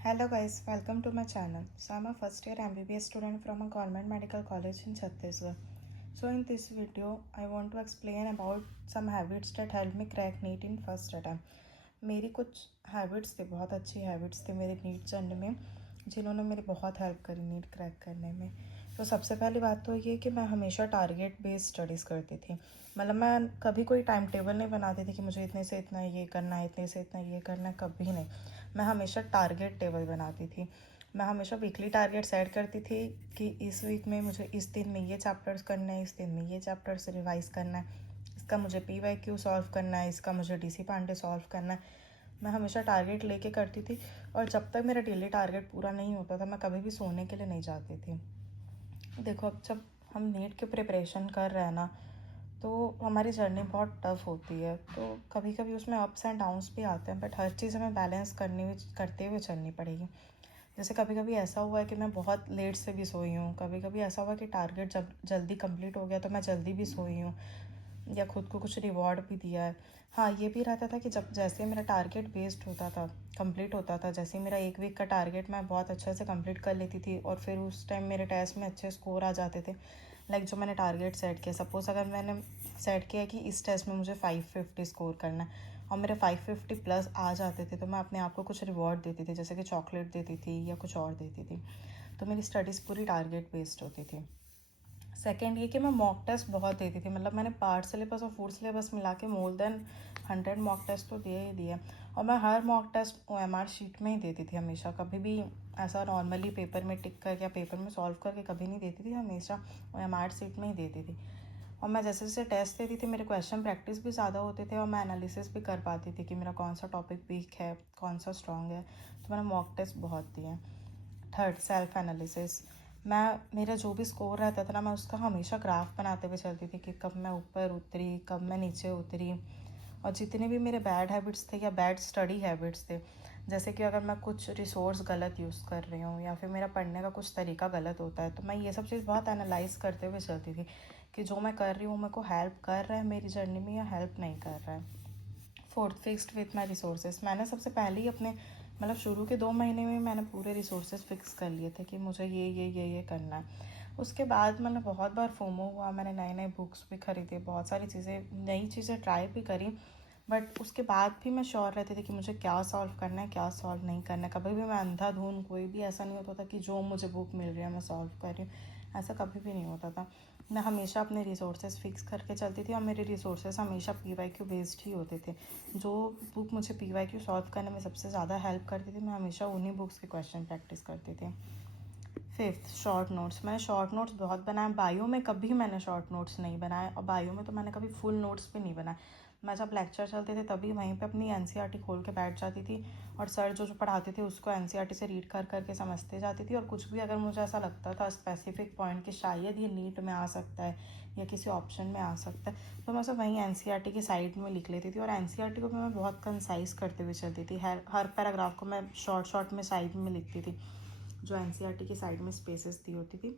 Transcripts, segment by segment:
Hello guys, welcome to my channel. So I'm a first year MBBS student from a government medical college in Chhattisgarh. So in this video, I want to explain about some habits that helped me crack NEET in first attempt. मेरी कुछ habits थे, बहुत अच्छी habits थे मेरी NEET journey में, जिन्होंने मेरी बहुत हेल्प करी नीट क्रैक करने में। तो सबसे पहली बात तो ये कि मैं हमेशा टारगेट बेस्ड स्टडीज़ करती थी। मतलब मैं कभी कोई टाइम टेबल नहीं बनाती थी कि मुझे इतने से इतना ये करना है, इतने से इतना ये करना है, कभी नहीं। मैं हमेशा टारगेट टेबल बनाती थी। मैं हमेशा वीकली टारगेट सेट करती थी कि इस वीक में मुझे इस दिन में ये चैप्टर्स करना है, इस दिन में ये चैप्टर्स रिवाइज़ करना है, इसका मुझे PYQ सॉल्व करना है, इसका मुझे DC पांडे सॉल्व करना है। मैं हमेशा टारगेट लेके करती थी और जब तक मेरा डेली टारगेट पूरा नहीं होता था मैं कभी भी सोने के लिए नहीं जाती थी। देखो, अब जब हम नीट की प्रिपरेशन कर रहे हैं ना, तो हमारी जर्नी बहुत टफ होती है। तो कभी कभी उसमें अप्स एंड डाउन्स भी आते हैं, बट हर चीज़ हमें बैलेंस करते हुए चलनी पड़ेगी। जैसे कभी कभी ऐसा हुआ है कि मैं बहुत लेट से भी सोई हूँ, कभी कभी ऐसा हुआ कि टारगेट जब जल्दी कंप्लीट हो गया तो मैं जल्दी भी सोई हूँ या खुद को कुछ रिवॉर्ड भी दिया है। हाँ, ये भी रहता था कि जब जैसे मेरा टारगेट बेस्ड होता था, कंप्लीट होता था, जैसे मेरा एक वीक का टारगेट मैं बहुत अच्छे से कंप्लीट कर लेती थी और फिर उस टाइम मेरे टेस्ट में अच्छे स्कोर आ जाते थे। लाइक जो मैंने टारगेट सेट किया, सपोज़ अगर मैंने सेट किया कि इस टेस्ट में मुझे 550 स्कोर करना है और मेरे 550 प्लस आ जाते थे, तो मैं अपने आप को कुछ रिवॉर्ड देती थी, जैसे कि चॉकलेट देती थी या कुछ और देती थी। तो मेरी स्टडीज़ पूरी टारगेट बेस्ड होती थी। सेकेंड ये कि मैं मॉक टेस्ट बहुत देती थी। मतलब मैंने पार्ट सिलेबस और फूड सिलेबस मिला के मोर देन 100 मॉक टेस्ट तो दिए ही दिए। और मैं हर मॉक टेस्ट OMR शीट में ही देती थी हमेशा। कभी भी ऐसा नॉर्मली पेपर में टिक करके या पेपर में सॉल्व करके कभी नहीं देती थी, हमेशा OMR शीट में ही देती थी। और मैं जैसे जैसे टेस्ट देती थी मेरे क्वेश्चन प्रैक्टिस भी ज़्यादा होते थे और मैं एनालिसिस भी कर पाती थी कि मेरा कौन सा टॉपिक वीक है, कौन सा स्ट्रॉन्ग है। तो मैंने मॉक टेस्ट बहुत दिए। Third, self analysis. मैं मेरा जो भी स्कोर रहता था ना, मैं उसका हमेशा ग्राफ बनाते हुए चलती थी कि कब मैं ऊपर उतरी, कब मैं नीचे उतरी। और जितने भी मेरे बैड हैबिट्स थे या बैड स्टडी हैबिट्स थे, जैसे कि अगर मैं कुछ रिसोर्स गलत यूज़ कर रही हूँ या फिर मेरा पढ़ने का कुछ तरीका गलत होता है, तो मैं ये सब चीज़ बहुत एनालाइज करते हुए चलती थी कि जो मैं कर रही हूँ मेरे को हेल्प कर रहा है मेरी जर्नी में या हेल्प नहीं कर रहा है। Fourth, fixed with my resources. मैंने सबसे पहले ही अपने मतलब शुरू के 2 महीने में मैंने पूरे रिसोर्सेज फिक्स कर लिए थे कि मुझे ये करना है। उसके बाद मैंने बहुत बार फोमो हुआ, मैंने नए नए बुक्स भी खरीदे, बहुत सारी चीज़ें नई चीज़ें ट्राई भी करी। बट उसके बाद भी मैं श्योर रहती थी कि मुझे क्या सॉल्व करना है, क्या सॉल्व नहीं करना है। कभी भी मैं अंधाधुन कोई भी ऐसा नहीं होता था कि जो मुझे बुक मिल रही है मैं सॉल्व कर रही हूँ, ऐसा कभी भी नहीं होता था। मैं हमेशा अपने रिसोर्सेज फिक्स करके चलती थी और मेरे रिसोर्सेज हमेशा PYQ बेस्ड ही होते थे। जो बुक मुझे PYQ सॉल्व करने में सबसे ज़्यादा हेल्प करती थी, मैं हमेशा उन्हीं बुक्स के क्वेश्चन प्रैक्टिस करती थी। Fifth, short notes. मैंने शॉर्ट नोट्स बहुत बनाए। बायो में कभी मैंने शॉर्ट नोट्स नहीं बनाए और बायो में तो मैंने कभी फुल नोट्स भी नहीं बनाए। मैं जब लेक्चर चलते थे तभी वहीं पे अपनी NCERT खोल के बैठ जाती थी और सर जो जो पढ़ाते थे उसको NCERT से रीड कर करके समझते जाती थी। और कुछ भी अगर मुझे ऐसा लगता था स्पेसिफिक पॉइंट कि शायद ये नीट में आ सकता है या किसी ऑप्शन में आ सकता है, तो मैं सब वहीं NCERT की साइड में लिख लेती थी। और NCERT को भी मैं बहुत कंसाइज करते हुए चलती थी। हर पैराग्राफ को मैं शॉर्ट शॉर्ट में साइड में लिखती थी, जो NCERT की साइड में स्पेसेस दी होती थी।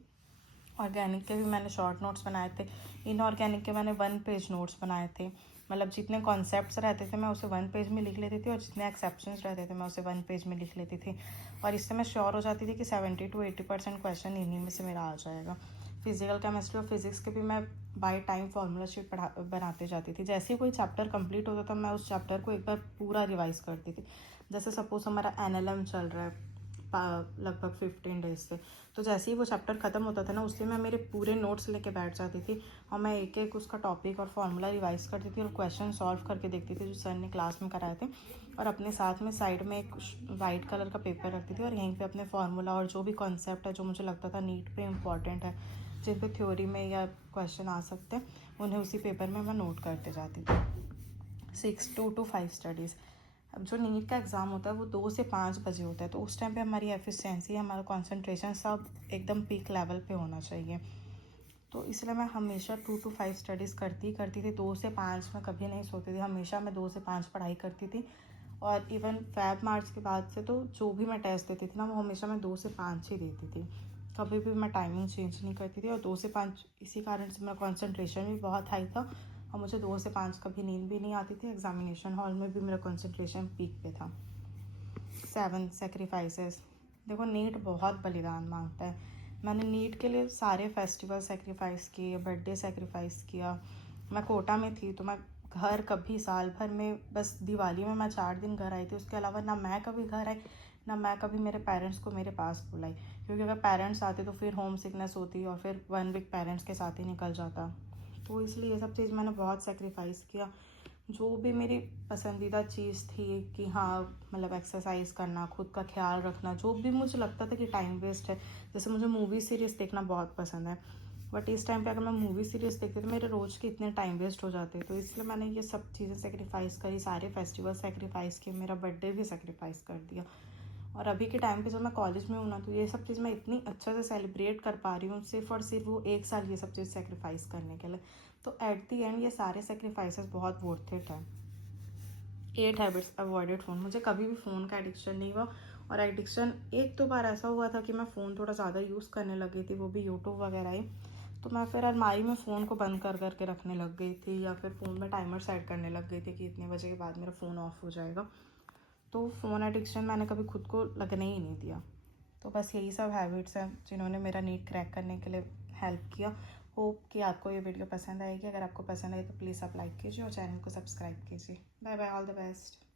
ऑर्गेनिक के भी मैंने शॉर्ट नोट्स बनाए थे। इनऑर्गेनिक के मैंने 1 पेज नोट्स बनाए थे। मतलब जितने कॉन्सेप्ट्स रहते थे मैं उसे 1 पेज में लिख लेती थी और जितने एक्सेप्शंस रहते थे मैं उसे 1 पेज में लिख लेती थी। और इससे मैं श्योर हो जाती थी कि 70 to 80% क्वेश्चन इन्हीं में से मेरा आ जाएगा। फिजिकल केमिस्ट्री और फिजिक्स के भी मैं बाय टाइम फार्मूला शीट बनाते जाती थी। जैसे ही कोई चैप्टर कंप्लीट होता था मैं उस चैप्टर को एक बार पूरा रिवाइज करती थी। जैसे सपोज हमारा NLM चल रहा है लगभग 15 डेज से, तो जैसे ही वो चैप्टर ख़त्म होता था ना, उससे मैं मेरे पूरे नोट्स लेके बैठ जाती थी और मैं एक एक उसका टॉपिक और फार्मूला रिवाइज करती थी और क्वेश्चन सॉल्व करके देखती थी जो सर ने क्लास में कराए थे। और अपने साथ में साइड में एक वाइट कलर का पेपर रखती थी और यहीं पे अपने फार्मूला और जो भी कॉन्सेप्ट है जो मुझे लगता था नीट पे इम्पॉर्टेंट है, जिन पे थ्योरी में या क्वेश्चन आ सकते हैं, उन्हें उसी पेपर में मैं नोट करते जाती थी। 2 to 5 स्टडीज़। अब जो नीट का एग्ज़ाम होता है वो 2 से 5 बजे होता है, तो उस टाइम पे हमारी एफिशिएंसी, हमारा कंसंट्रेशन सब एकदम पीक लेवल पे होना चाहिए। तो इसलिए मैं हमेशा 2 to 5 स्टडीज़ करती थी। 2 से 5 में कभी नहीं सोती थी, हमेशा मैं 2 से 5 पढ़ाई करती थी। और इवन Feb मार्च के बाद से तो जो भी मैं टेस्ट देती थी ना, वो हमेशा मैं 2 से 5 ही देती थी। कभी भी मैं टाइमिंग चेंज नहीं करती थी। और 2 से 5 इसी कारण से मेरा कंसंट्रेशन भी बहुत हाई था और मुझे 2 से 5 कभी नींद भी नहीं आती थी। एग्जामिनेशन हॉल में भी मेरा कंसंट्रेशन पीक पे था। 7 सेक्रीफाइसेस। देखो नीट बहुत बलिदान मांगता है। मैंने नीट के लिए सारे फेस्टिवल सेक्रीफाइस किए, बर्थडे सेक्रीफाइस किया। मैं कोटा में थी तो मैं घर कभी साल भर में बस दिवाली में मैं 4 दिन घर आई थी, उसके अलावा ना मैं कभी घर आई ना मैं कभी मेरे पेरेंट्स को मेरे पास बुलाई, क्योंकि अगर पेरेंट्स आते तो फिर होम सिकनेस होती और फिर 1 वीक पेरेंट्स के साथ ही निकल जाता। तो इसलिए ये सब चीज़ मैंने बहुत सेक्रीफाइस किया। जो भी मेरी पसंदीदा चीज़ थी कि हाँ मतलब एक्सरसाइज करना, खुद का ख्याल रखना, जो भी मुझे लगता था कि टाइम वेस्ट है, जैसे मुझे मूवी सीरीज़ देखना बहुत पसंद है, बट इस टाइम पे अगर मैं मूवी सीरीज़ देखती तो मेरे रोज़ के इतने टाइम वेस्ट हो जाते, तो इसलिए मैंने ये सब चीज़ें सेक्रीफाइस करी, सारे फेस्टिवल सेक्रीफाइस किए, मेरा बर्थडे भी सेक्रीफाइस कर दिया। और अभी के टाइम पे जब मैं कॉलेज में हूँ ना, तो ये सब चीज़ मैं इतनी अच्छे से सेलिब्रेट कर पा रही हूँ सिर्फ और सिर्फ वो 1 साल ये सब चीज़ सेक्रीफाइस करने के लिए। तो एट दी एंड ये सारे सेक्रीफाइसेस बहुत वर्थ इट है। 8 हैबिट्स अवॉइडेड फ़ोन। मुझे कभी भी फ़ोन का एडिक्शन नहीं हुआ, और एडिक्शन एक दो बार ऐसा हुआ था कि मैं फ़ोन थोड़ा ज़्यादा यूज़ करने लग गई थी, वो भी यूट्यूब वगैरह ही। तो मैं फिर अलमारी में फ़ोन को बंद कर करके रखने लग गई थी, या फिर फ़ोन में टाइमर सेट करने लग गई थी कि इतने बजे के बाद मेरा फ़ोन ऑफ हो जाएगा। तो फ़ोन एडिक्शन मैंने कभी खुद को लगने ही नहीं दिया। तो बस यही सब हैबिट्स हैं जिन्होंने मेरा नीट क्रैक करने के लिए हेल्प किया। होप कि आपको ये वीडियो पसंद आएगी। अगर आपको पसंद आई तो प्लीज़ आप लाइक कीजिए और चैनल को सब्सक्राइब कीजिए। Bye bye, all the best.